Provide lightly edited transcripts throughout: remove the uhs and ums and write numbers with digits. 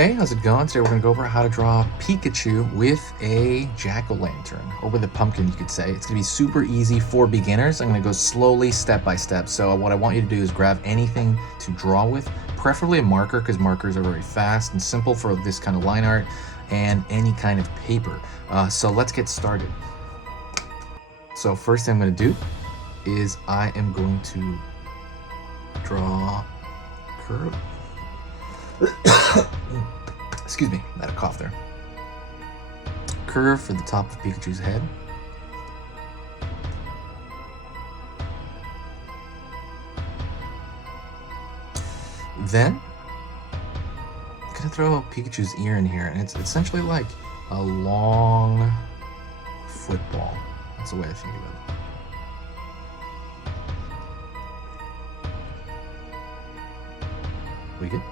Hey, how's it going? Today we're going to go over how to draw Pikachu with a jack-o'-lantern, or with a pumpkin you could say. It's going to be super easy for beginners. I'm going to go slowly, step by step. So what I want you to do is grab anything to draw with, preferably a marker, because markers are very fast and simple for this kind of line art, and any kind of paper. So let's get started. So first thing I'm going to do is I am going to draw curve. Excuse me, I had a cough there. Curve for the top of Pikachu's head. Then, I'm gonna throw Pikachu's ear in here, and it's essentially like a long football. That's the way I think of it. We good?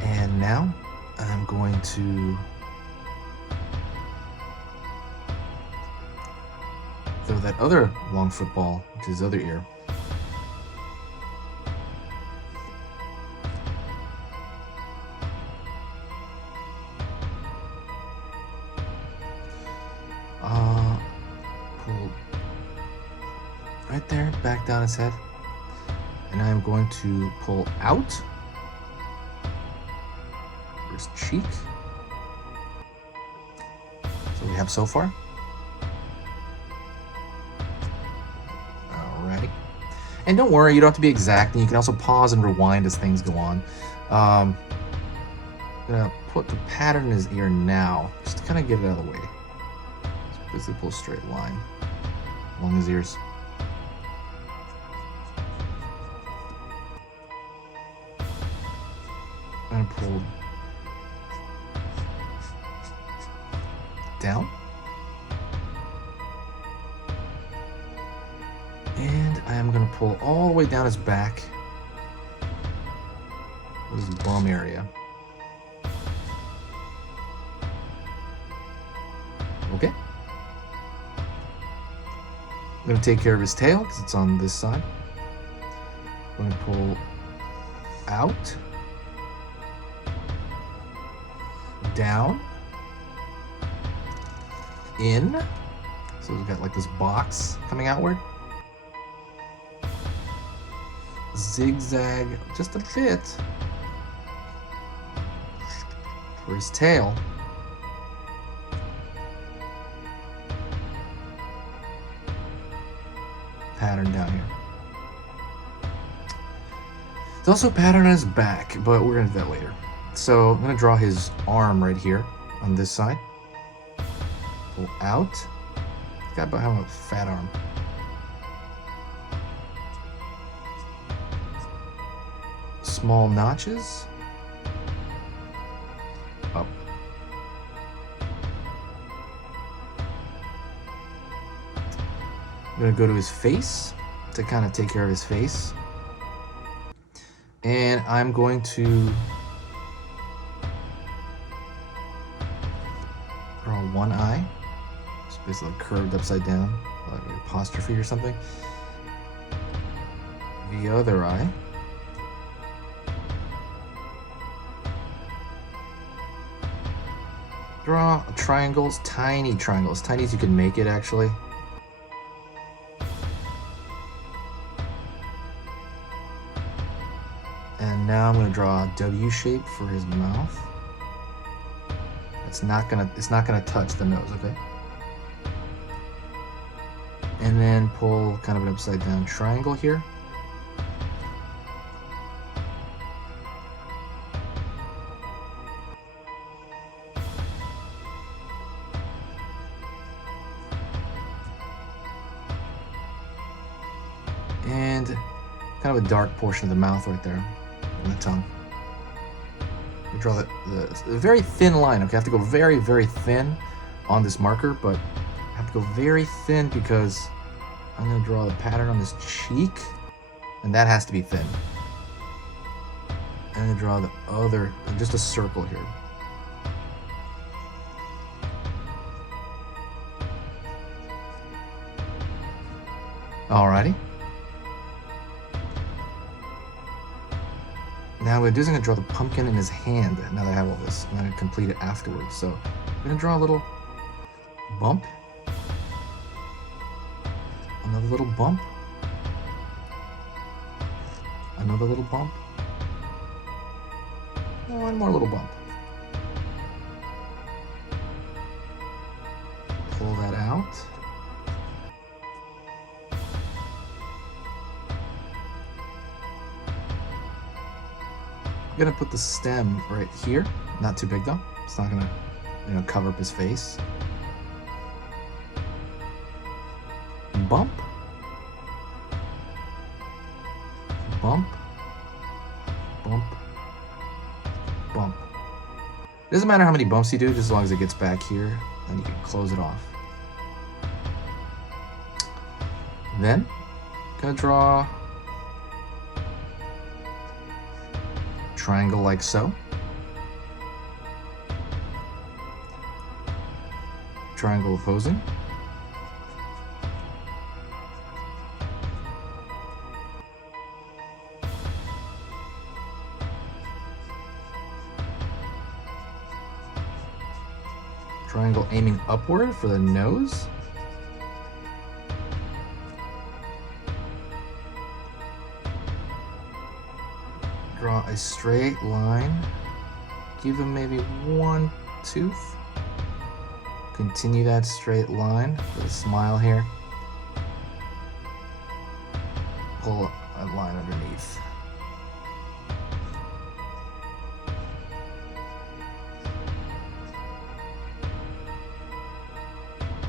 And now I'm going to throw that other long football, which is his other ear. Pull right there, back down his head. And I'm going to pull out his cheek. So we have so far. Alrighty. And don't worry, you don't have to be exact, and you can also pause and rewind as things go on. I'm gonna put the pattern in his ear now, just to kind of get it out of the way. So basically pull a straight line along his ears. I'm gonna pull down, and I am going to pull all the way down his back, his bum area. Okay. I'm going to take care of his tail because it's on this side. I'm going to pull out, down, in, so we've got like this box coming outward, zigzag just a bit for his tail, pattern down here. There's also a pattern on his back, but we're gonna do that later. So I'm gonna draw his arm right here on this side. Pull out. Got about having a fat arm. Small notches. Up. I'm gonna go to his face to kind of take care of his face. And I'm going to draw one eye. It's basically curved upside down, like an apostrophe or something. The other eye. Draw triangles, tiny triangles, tiny as you can make it actually. And now I'm going to draw a W shape for his mouth. It's not gonna touch the nose, okay? And then pull kind of an upside down triangle here. And kind of a dark portion of the mouth right there, and the tongue. We draw the very thin line, okay? I have to go very, very thin on this marker, but I have to go very thin because I'm gonna draw the pattern on this cheek, and that has to be thin. I'm gonna draw the other, just a circle here. Alrighty. Now what I'm going to draw the pumpkin in his hand. Now that I have all this, I'm going to complete it afterwards. So I'm going to draw a little bump. Another little bump. Another little bump. One more little bump. Pull that out. I'm gonna put the stem right here. Not too big though. It's not gonna, cover up his face. Bump. Bump. Bump. Bump. It doesn't matter how many bumps you do, just as long as it gets back here, then you can close it off. Then, gonna draw triangle like so. Triangle opposing. Triangle aiming upward for the nose. Draw a straight line. Give him maybe one tooth. Continue that straight line for the smile here. Pull a line underneath.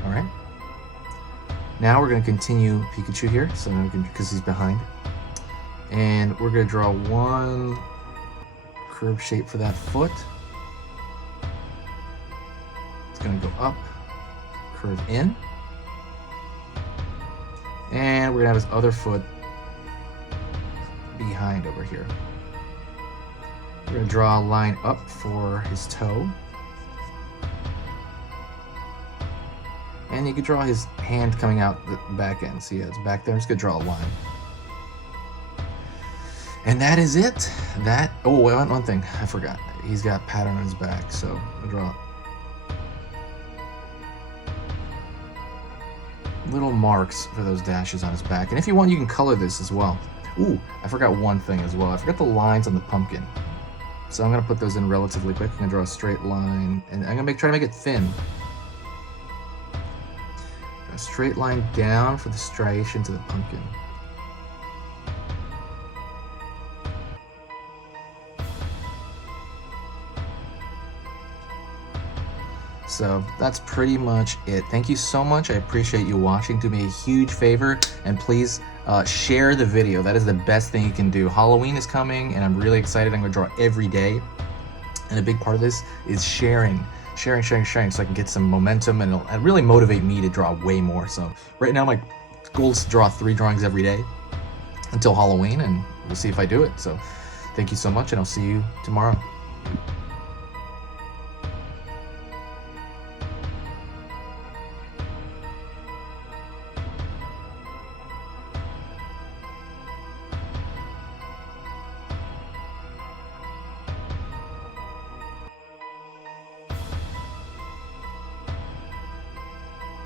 All right. Now we're going to continue Pikachu here, so because he's behind. And we're going to draw one curved shape for that foot. It's going to go up, curve in. And we're going to have his other foot behind over here. We're going to draw a line up for his toe. And you can draw his hand coming out the back end. See, it's back there. I'm just going to draw a line. And that is it. Oh, one thing I forgot. He's got pattern on his back, so I'll draw little marks for those dashes on his back. And if you want, you can color this as well. Ooh, I forgot one thing as well. I forgot the lines on the pumpkin. So I'm gonna put those in relatively quick. I'm gonna draw a straight line, and I'm gonna try to make it thin. Draw a straight line down for the striation to the pumpkin. So that's pretty much it. Thank you so much. I appreciate you watching. Do me a huge favor and please share the video. That is the best thing you can do. Halloween is coming and I'm really excited. I'm gonna draw every day. And a big part of this is sharing so I can get some momentum and it'll really motivate me to draw way more. So right now my goal is to draw 3 drawings every day until Halloween, and we'll see if I do it. So thank you so much and I'll see you tomorrow.